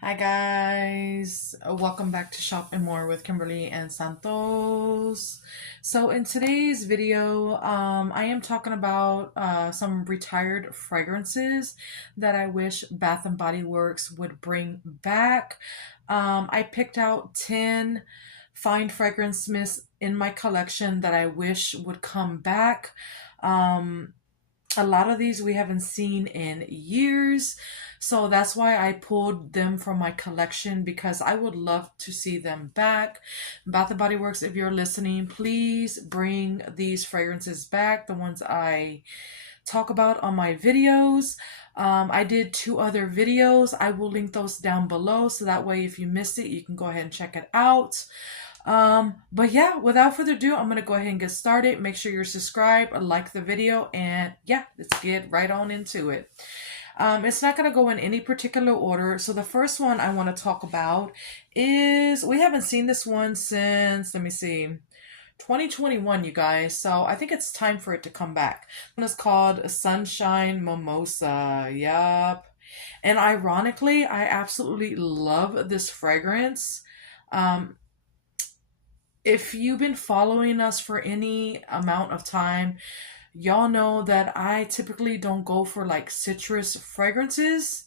Hi guys, welcome back to Shop and More with Kimberly and Santos. So in today's video, I am talking about some retired fragrances that I wish Bath and Body Works would bring back. I picked out 10 fine fragrance mists in my collection that I wish would come back. A lot of these we haven't seen in years, so that's why I pulled them from my collection because I would love to see them back. Bath and Body Works, if you're listening, please bring these fragrances back, the ones I talk about on my videos. I did 2 other videos. I will link those down below so that way if you missed it, you can go ahead and check it out. But yeah, without further ado, I'm gonna go ahead and get started. Make sure you're subscribed, like the video, and yeah, let's get right on into it. It's not gonna go in any particular order. So the first one I want to talk about is, we haven't seen this one since, let me see, 2021, you guys. So I think it's time for it to come back. One is called Sunshine Mimosa. Yup. And ironically, I absolutely love this fragrance. If you've been following us for any amount of time, y'all know that I typically don't go for like citrus fragrances,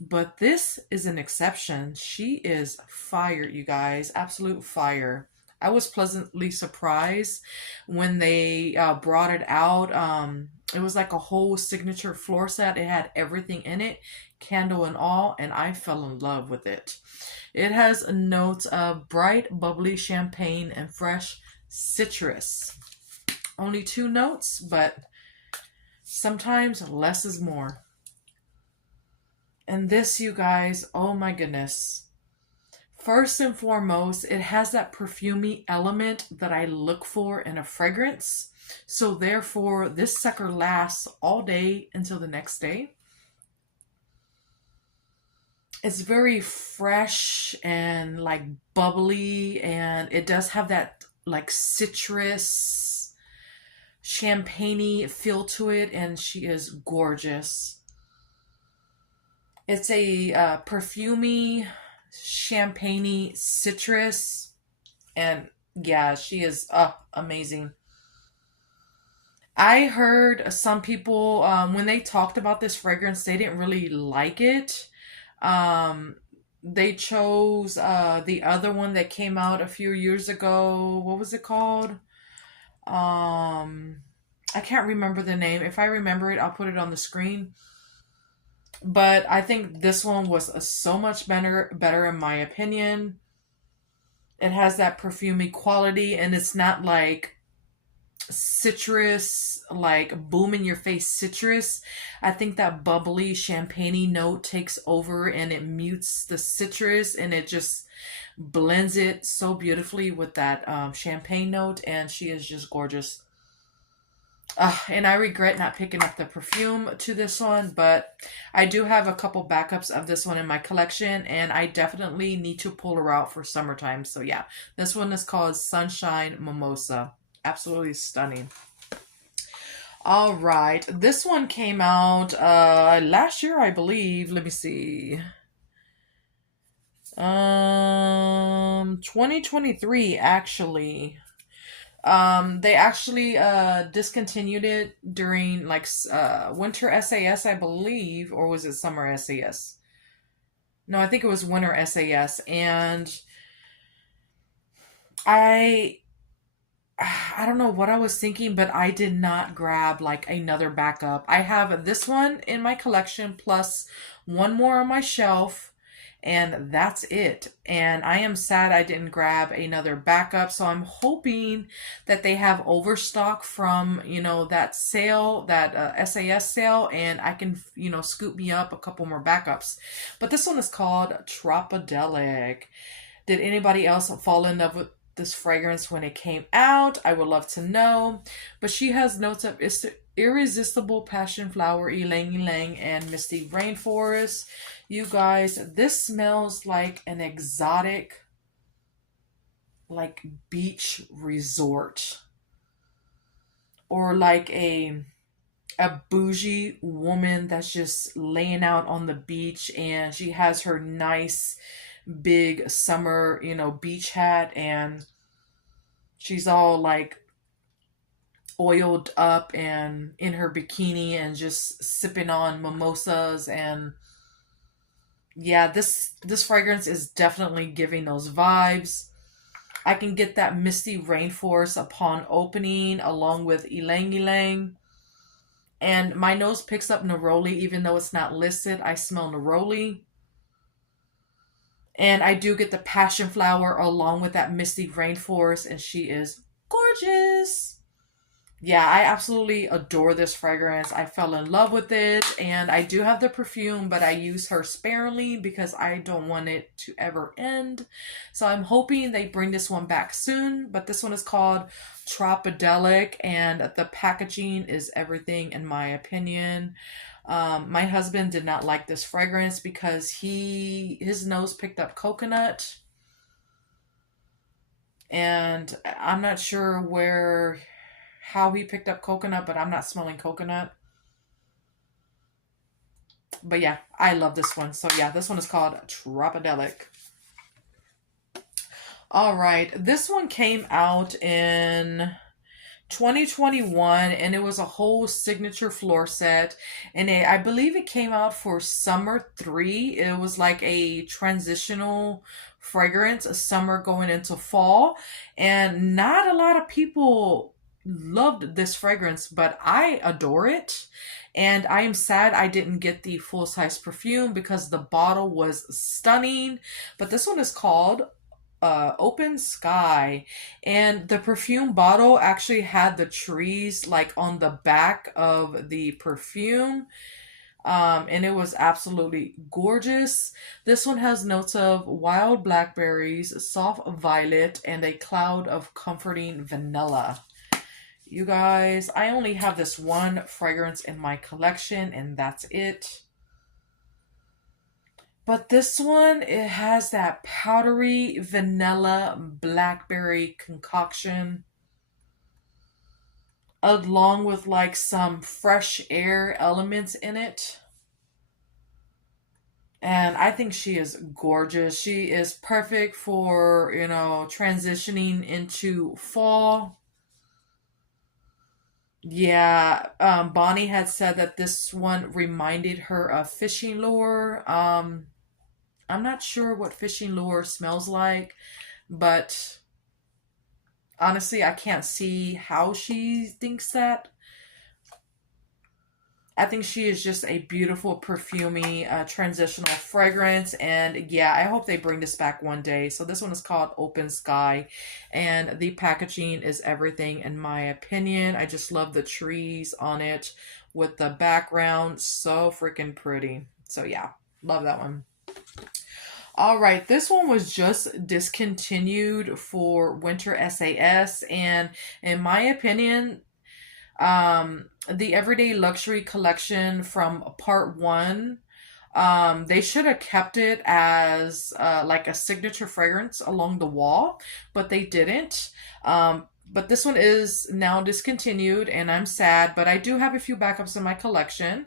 but this is an exception. She is fire, you guys. Absolute fire. I was pleasantly surprised when they brought it out. It was like a whole signature floor set. It had everything in it, candle and all, and I fell in love with it. It has notes of bright, bubbly champagne and fresh citrus. Only 2 notes, but sometimes less is more. And this, you guys, oh my goodness. First and foremost, it has that perfumey element that I look for in a fragrance. So therefore, this sucker lasts all day until the next day. It's very fresh and like bubbly, and it does have that like citrus, champagne-y feel to it, and she is gorgeous. It's a perfumey, champagne-y citrus, and yeah, she is amazing. I heard some people, when they talked about this fragrance, they didn't really like it. Um, they chose the other one that came out a few years ago. What was it called? I can't remember the name. If I remember it, I'll put it on the screen. But I think this one was so much better in my opinion. It has that perfumey quality, and it's not like citrus, like boom in your face citrus. I think that bubbly champagne note takes over and it mutes the citrus, and it just blends it so beautifully with that champagne note, and she is just gorgeous. And I regret not picking up the perfume to this one, but I do have a couple backups of this one in my collection, and I definitely need to pull her out for summertime. So yeah, this one is called Sunshine Mimosa. Absolutely stunning. All right, this one came out last year, I believe. Let me see. 2023 actually. They actually discontinued it during like winter SAS, I believe, or was it summer SAS? No, I think it was winter SAS, and I I don't know what I was thinking, but I did not grab like another backup. I have this one in my collection plus one more on my shelf, and that's it. And I am sad I didn't grab another backup, so I'm hoping that they have overstock from, that sale, that SAS sale, and I can, scoop me up a couple more backups. But this one is called Tropadelic. Did anybody else fall in love with this fragrance when it came out? I would love to know. But she has notes of irresistible passion flower, ylang ylang, and misty rainforest. You guys, this smells like an exotic, like beach resort, or like a a bougie woman that's just laying out on the beach, and she has her nice big summer, beach hat, and she's all like oiled up and in her bikini and just sipping on mimosas. And yeah, this fragrance is definitely giving those vibes. I can get that misty rainforest upon opening along with ylang ylang. And my nose picks up neroli even though it's not listed. I smell neroli. And I do get the passion flower along with that misty rainforest, and she is gorgeous. Yeah, I absolutely adore this fragrance. I fell in love with it, and I do have the perfume, but I use her sparingly because I don't want it to ever end. So I'm hoping they bring this one back soon, but this one is called Tropadelic, and the packaging is everything in my opinion. My husband did not like this fragrance because his nose picked up coconut, and I'm not sure how he picked up coconut, but I'm not smelling coconut. But yeah, I love this one. So yeah, this one is called Tropadelic. All right, this one came out in 2021, and it was a whole signature floor set, and I believe it came out for summer 3. It was like a transitional fragrance, a summer going into fall, and not a lot of people loved this fragrance, but I adore it. And I am sad I didn't get the full size perfume because the bottle was stunning. But this one is called Open Sky, and the perfume bottle actually had the trees like on the back of the perfume. And it was absolutely gorgeous. This one has notes of wild blackberries, soft violet, and a cloud of comforting vanilla. You guys, I only have this one fragrance in my collection, and that's it. But this one, it has that powdery vanilla blackberry concoction along with like some fresh air elements in it. And I think she is gorgeous. She is perfect for, transitioning into fall. Yeah, Bonnie had said that this one reminded her of fishing lure. I'm not sure what fishing lure smells like, but honestly, I can't see how she thinks that. I think she is just a beautiful, perfumey, transitional fragrance. And yeah, I hope they bring this back one day. So this one is called Open Sky. And the packaging is everything in my opinion. I just love the trees on it with the background. So freaking pretty. So yeah, love that one. All right, this one was just discontinued for Winter SAS. And in my opinion, the Everyday Luxury collection from part 1, they should have kept it as like a signature fragrance along the wall, but they didn't. But this one is now discontinued, and I'm sad, but I do have a few backups in my collection.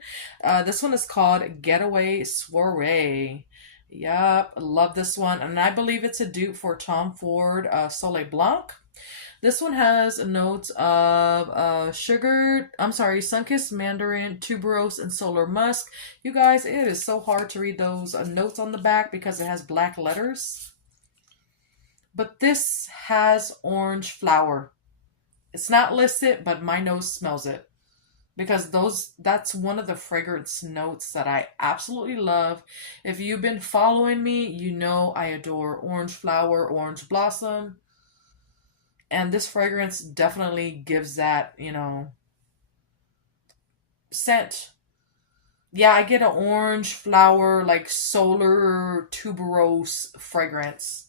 This one is called Getaway Suare. Yup, love this one, and I believe it's a dupe for Tom Ford Soleil Blanc. This one has notes of sunkissed mandarin, tuberose, and solar musk. You guys, it is so hard to read those notes on the back because it has black letters. But this has orange flower. It's not listed, but my nose smells it. Because that's one of the fragrance notes that I absolutely love. If you've been following me, you know I adore orange flower, orange blossom. And this fragrance definitely gives that, scent. Yeah, I get an orange flower, like solar tuberose fragrance.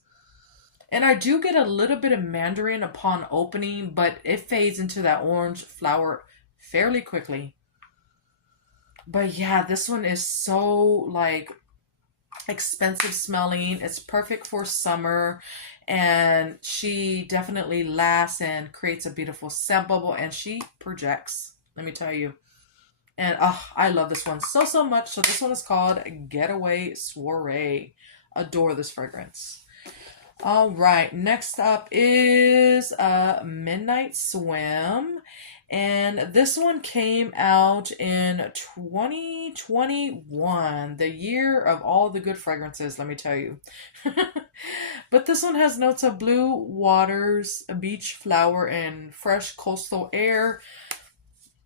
And I do get a little bit of mandarin upon opening, but it fades into that orange flower fairly quickly. But yeah, this one is so like expensive smelling. It's perfect for summer, and she definitely lasts and creates a beautiful scent bubble, and she projects. Let me tell you. And I love this one so much. So this one is called Getaway Suare. Adore this fragrance. All right, next up is Midnight Swim. And this one came out in 2021, the year of all the good fragrances, let me tell you. But this one has notes of blue waters, a beach flower, and fresh coastal air.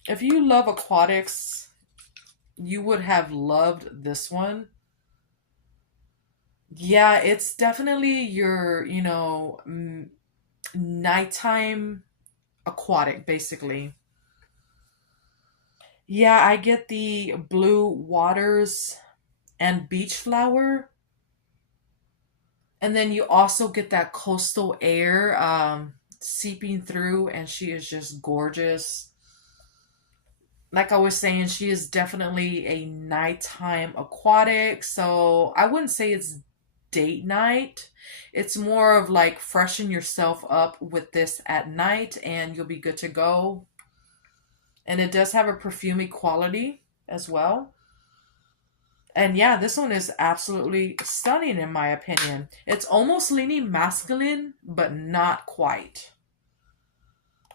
If you love aquatics, you would have loved this one. Yeah, it's definitely your, nighttime aquatic, basically. Yeah, I get the blue waters and beach flower. And then you also get that coastal air seeping through, and she is just gorgeous. Like I was saying, she is definitely a nighttime aquatic. So I wouldn't say it's date night. It's more of like freshen yourself up with this at night and you'll be good to go. And it does have a perfumey quality as well. And yeah, this one is absolutely stunning in my opinion. It's almost leaning masculine, but not quite.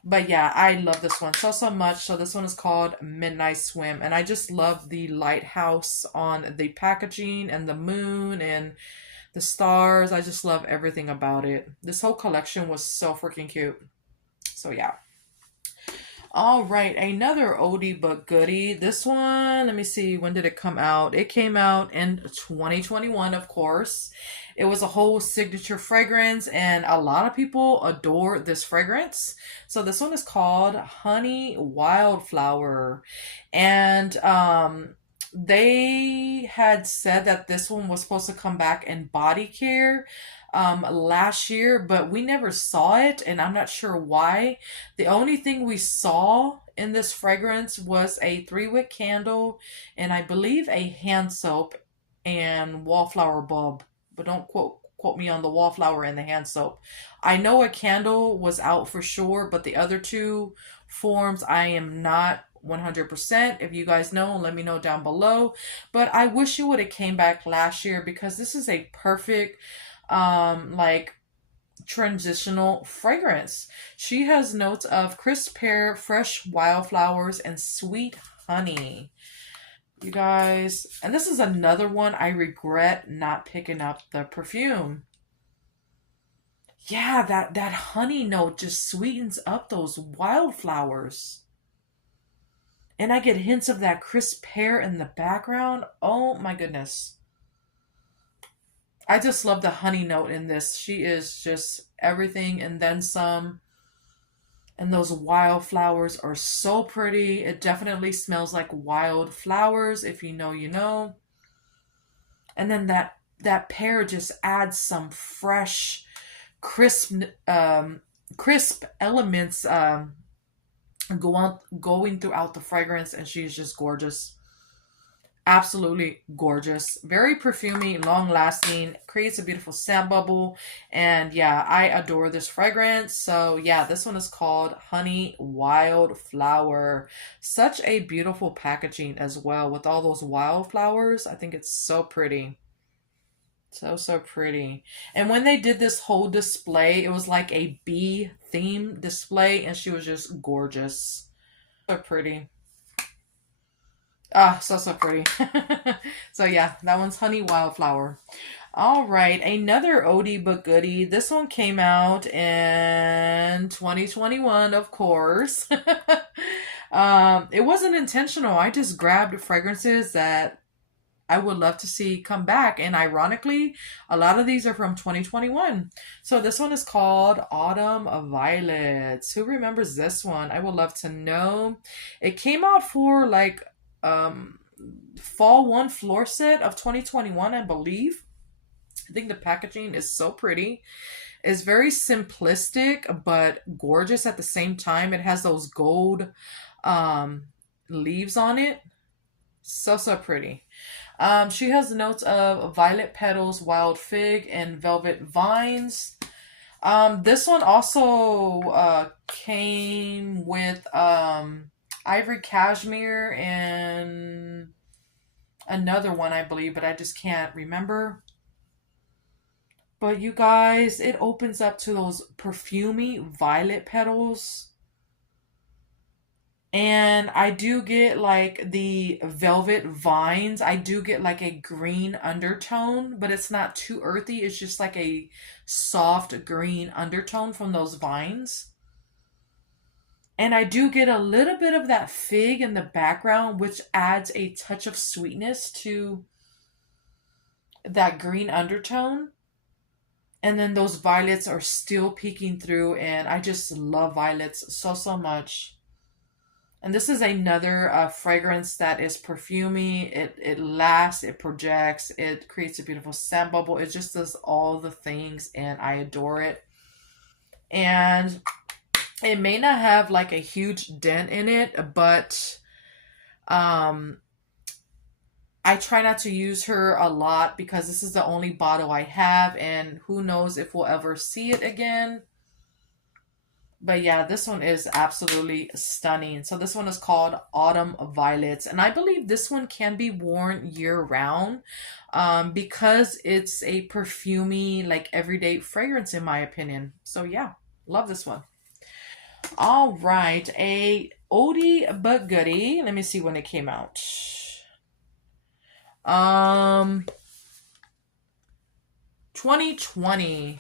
But yeah, I love this one so much. So this one is called Midnight Swim. And I just love the lighthouse on the packaging and the moon and the stars. I just love everything about it. This whole collection was so freaking cute. So yeah. All right, another oldie but goodie. This one, let me see, when did it come out? It came out in 2021, of course. It was a whole signature fragrance, and a lot of people adore this fragrance. So this one is called Honey Wildflower. And they had said that this one was supposed to come back in body care last year, but we never saw it, and I'm not sure why. The only thing we saw in this fragrance was a 3-wick candle, and I believe a hand soap and wallflower bulb. But don't quote me on the wallflower and the hand soap. I know a candle was out for sure, but the other two forms I am not 100%. If you guys know, let me know down below. But I wish it would have came back last year because this is a perfect like transitional fragrance. She has notes of crisp pear, fresh wildflowers, and sweet honey. You guys, and this is another one I regret not picking up the perfume. Yeah, that honey note just sweetens up those wildflowers. And I get hints of that crisp pear in the background. Oh my goodness. I just love the honey note in this. She is just everything and then some. And those wildflowers are so pretty. It definitely smells like wildflowers. If you know, you know. And then that pear just adds some fresh, crisp elements going throughout the fragrance. And she's just gorgeous. Absolutely gorgeous. Very perfumey, long lasting, creates a beautiful scent bubble. And yeah, I adore this fragrance. So yeah, this one is called Honey Wildflower. Such a beautiful packaging as well with all those wildflowers. I think it's so pretty. So pretty. And when they did this whole display, it was like a bee theme display and she was just gorgeous. So pretty. Ah, so pretty. So yeah, that one's Honey Wildflower. All right, another oldie but goodie. This one came out in 2021, of course. It wasn't intentional. I just grabbed fragrances that I would love to see come back. And ironically, a lot of these are from 2021. So this one is called Autumn Violets. Who remembers this one? I would love to know. It came out for like fall 1 floor set of 2021, I believe. I think the packaging is so pretty. It's very simplistic but gorgeous at the same time. It has those gold leaves on it. So pretty. She has notes of violet petals, wild fig, and velvet vines. This one also came with Ivory Cashmere and another one, I believe, but I just can't remember. But you guys, it opens up to those perfumey violet petals. And I do get like the velvet vines. I do get like a green undertone, but it's not too earthy. It's just like a soft green undertone from those vines. And I do get a little bit of that fig in the background, which adds a touch of sweetness to that green undertone. And then those violets are still peeking through, and I just love violets so, so much. And this is another fragrance that is perfumey. It lasts, it projects, it creates a beautiful scent bubble. It just does all the things, and I adore it. And it may not have like a huge dent in it, but I try not to use her a lot because this is the only bottle I have, and who knows if we'll ever see it again. But yeah, this one is absolutely stunning. So this one is called Autumn Violets. And I believe this one can be worn year-round because it's a perfumey, like everyday fragrance in my opinion. So yeah, love this one. All right, a oldie but goodie. Let me see when it came out. 2020.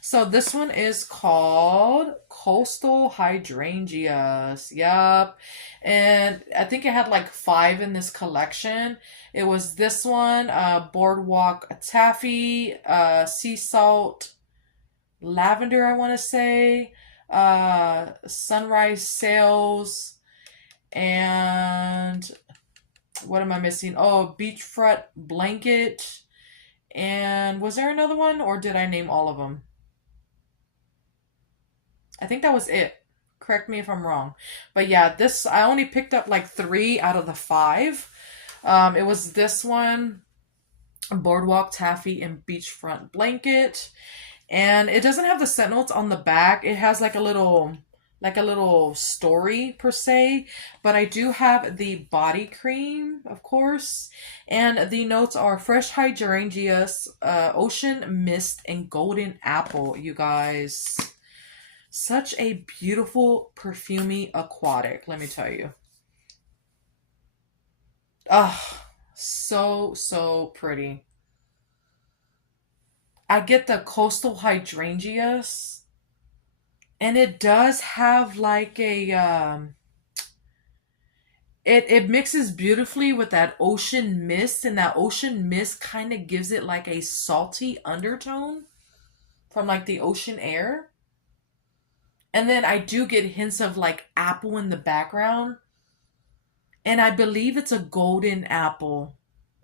So this one is called Coastal Hydrangeas. Yup. And I think it had like 5 in this collection. It was this one, Boardwalk Taffy, Sea Salt, Lavender, I want to say, Sunrise Sails, and what am I missing? Oh, Beachfront Blanket. And was there another one, or did I name all of them? I think that was it. Correct me if I'm wrong. But yeah, this, I only picked up like 3 out of the 5. It was this one, Boardwalk Taffy and Beachfront Blanket. And it doesn't have the scent notes on the back. It has like a little story per se, but I do have the body cream, of course, and the notes are fresh hydrangeas, ocean mist, and golden apple. You guys, such a beautiful perfumey aquatic, let me tell you. Oh, so pretty. I get the coastal hydrangeas, and it does have like a it mixes beautifully with that ocean mist, and that ocean mist kind of gives it like a salty undertone from like the ocean air. And then I do get hints of like apple in the background, and I believe it's a golden apple.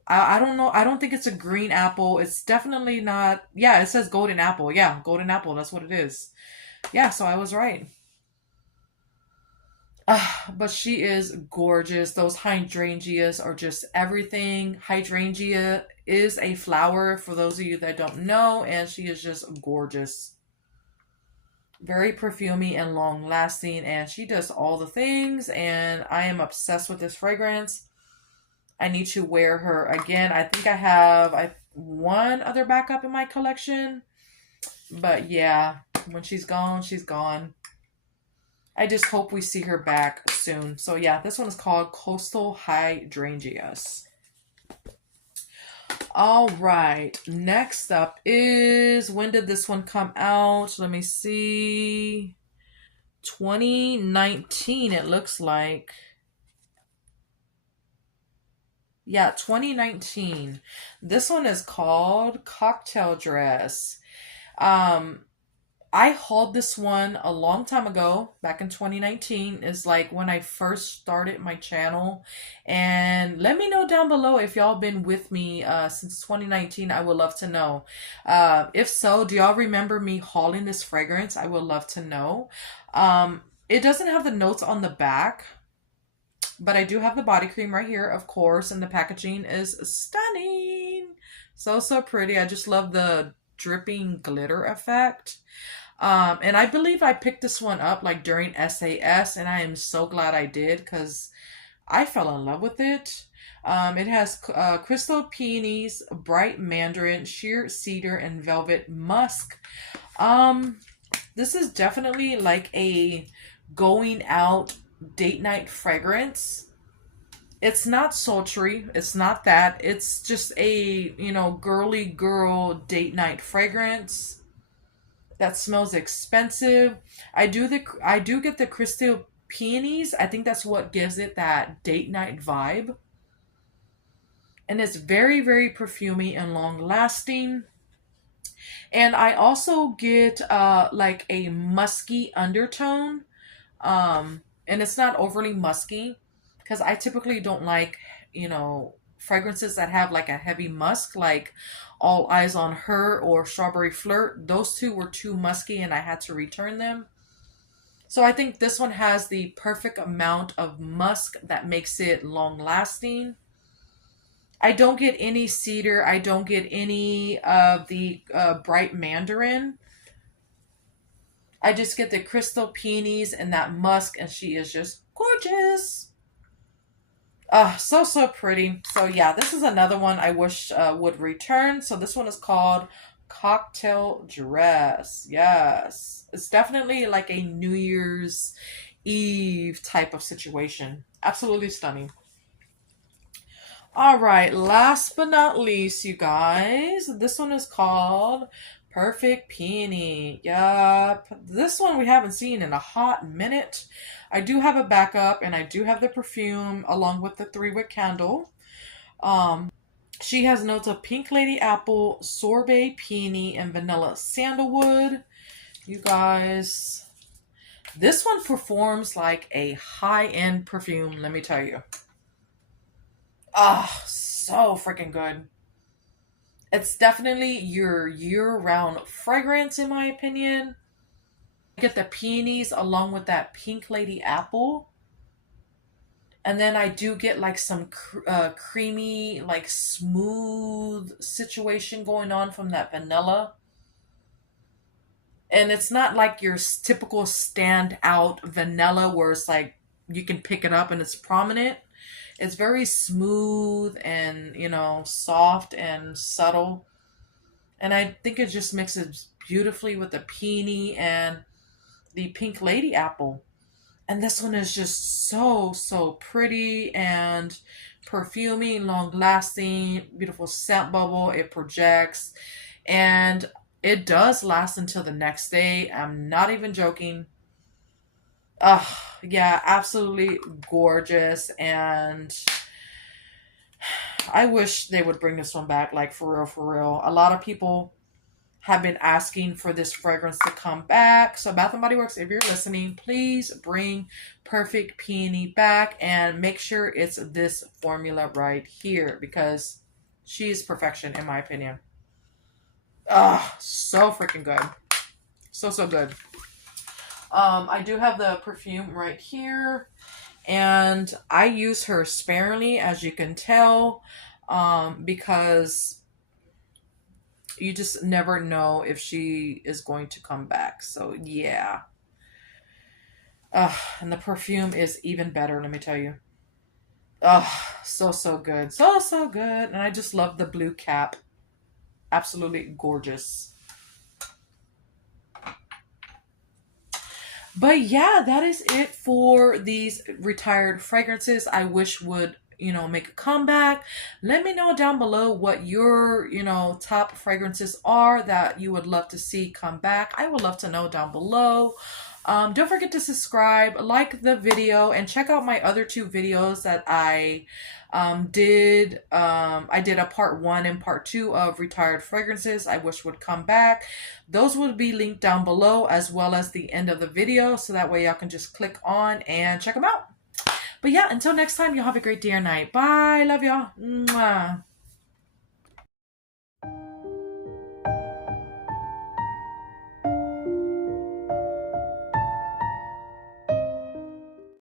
I don't know. I don't think it's a green apple. It's definitely not. Yeah, it says golden apple. Yeah, golden apple. That's what it is. Yeah, so I was right. But she is gorgeous. Those hydrangeas are just everything. Hydrangea is a flower for those of you that don't know, and she is just gorgeous. Very perfumey and long lasting, and she does all the things, and I am obsessed with this fragrance. I need to wear her again. I think I have one other backup in my collection, but yeah, when she's gone, she's gone. I just hope we see her back soon. So yeah, this one is called Coastal Hydrangeas. All right, next up is, when did this one come out? Let me see. 2019, it looks like. Yeah, 2019. This one is called Cocktail Dress. Um, I hauled this one a long time ago, back in 2019, is like when I first started my channel. And let me know down below if y'all been with me since 2019. I would love to know. If so, do y'all remember me hauling this fragrance? I would love to know. It doesn't have the notes on the back, but I do have the body cream right here, of course, and the packaging is stunning. So pretty. I just love the dripping glitter effect. And I believe I picked this one up like during SAS, and I am so glad I did because I fell in love with it. It has crystal peonies, bright mandarin, sheer cedar, and velvet musk. Um, this is definitely like a going out date night fragrance. It's not sultry. It's not that. It's just a, girly girl date night fragrance that smells expensive. I do get the crystal peonies. I think that's what gives it that date night vibe. And it's very, very perfumey and long lasting. And I also get like a musky undertone. And it's not overly musky because I typically don't like, fragrances that have like a heavy musk, like All Eyes on Her or Strawberry Flirt. Those two were too musky and I had to return them. So I think this one has the perfect amount of musk that makes it long lasting. I don't get any cedar. I don't get any of the bright mandarin. I just get the crystal peonies and that musk, and she is just gorgeous. So pretty. So yeah, this is another one I wish would return. So this one is called Cocktail Dress. Yes. It's definitely like a New Year's Eve type of situation. Absolutely stunning. All right, last but not least, you guys, this one is called Perfect Peony. Yup. This one we haven't seen in a hot minute. I do have a backup, and I do have the perfume along with the 3-wick candle. She has notes of pink lady apple, sorbet peony, and vanilla sandalwood. You guys, this one performs like a high-end perfume, let me tell you. So freaking good. It's definitely your year-round fragrance, in my opinion. I get the peonies along with that pink lady apple. And then I do get like some creamy, like smooth situation going on from that vanilla. And it's not like your typical standout vanilla where it's like you can pick it up and it's prominent. It's very smooth and, soft and subtle. And I think it just mixes beautifully with the peony and the pink lady apple. And this one is just so pretty and perfumey, long lasting, beautiful scent bubble. It projects and it does last until the next day. I'm not even joking. Yeah, absolutely gorgeous. And I wish they would bring this one back, like for real, for real. A lot of people have been asking for this fragrance to come back. So Bath & Body Works, if you're listening, please bring Perfect Peony back and make sure it's this formula right here because she's perfection in my opinion. So freaking good. So good. I do have the perfume right here, and I use her sparingly, as you can tell, because you just never know if she is going to come back. So yeah. And the perfume is even better, let me tell you. So good. So good. And I just love the blue cap. Absolutely gorgeous. But yeah, that is it for these retired fragrances I wish would, make a comeback. Let me know down below what your, top fragrances are that you would love to see come back. I would love to know down below. Don't forget to subscribe, like the video, and check out my other 2 videos that I did. I did a part 1 and part 2 of retired fragrances I wish would come back. Those will be linked down below as well as the end of the video, so that way y'all can just click on and check them out. But yeah, until next time, y'all have a great day or night. Bye. Love y'all. Mwah.